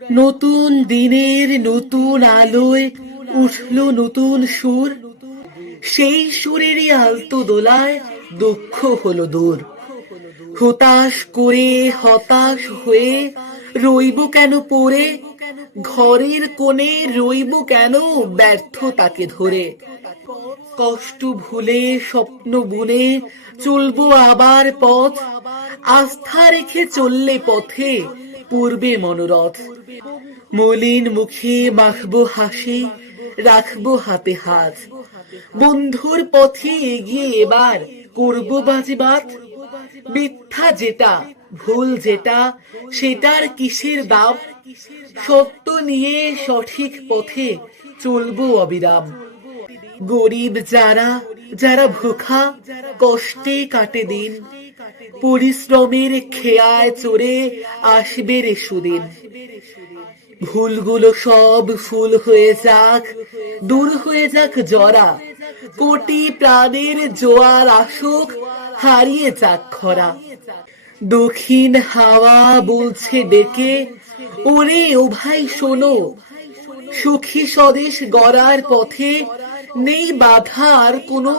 নতুন দিনের নতুন আলোয় উঠল নতুন সুর, সেই সুরেরই আলতো দোলায় দুঃখ হলো দূর। হতাশ করে হতাশ হয়ে রইব কেন পড়ে, ঘরের কোণে রইব কেন ব্যর্থতাকে ধরে। কষ্ট ভুলে স্বপ্ন বুনে চলবো আবার পথ, আস্থা রেখে চললে পথে পূর্বে মনোরথ। মলিন মুখে মাখবো হাসি, রাখবো হাতে হাত, বন্ধুর পথে এগিয়ে এবার করবো বাজিবাত। মিথ্যা যেটা ভুল যেটা সেটার কিসের দাম, সত্য নিয়ে সঠিক পথে চলবো অবিরাম। গরিব যারা যারা ভুখা কষ্টে কাটে দিন, পরিশ্রমের খেয়ায় চড়ে আসবে রে সুদিন। ভুলগুলো সব ফুল হয়ে যাক, দূর হয়ে যাক জরা, কোটি প্রাণের জোয়ার আসুক, হারিয়ে যাক খরা। দক্ষিণ হাওয়া বলছে ডেকে, ওরে ও ভাই শোনো, সুখী স্বদেশ গড়ার পথে নেই বাধা আর কোনো।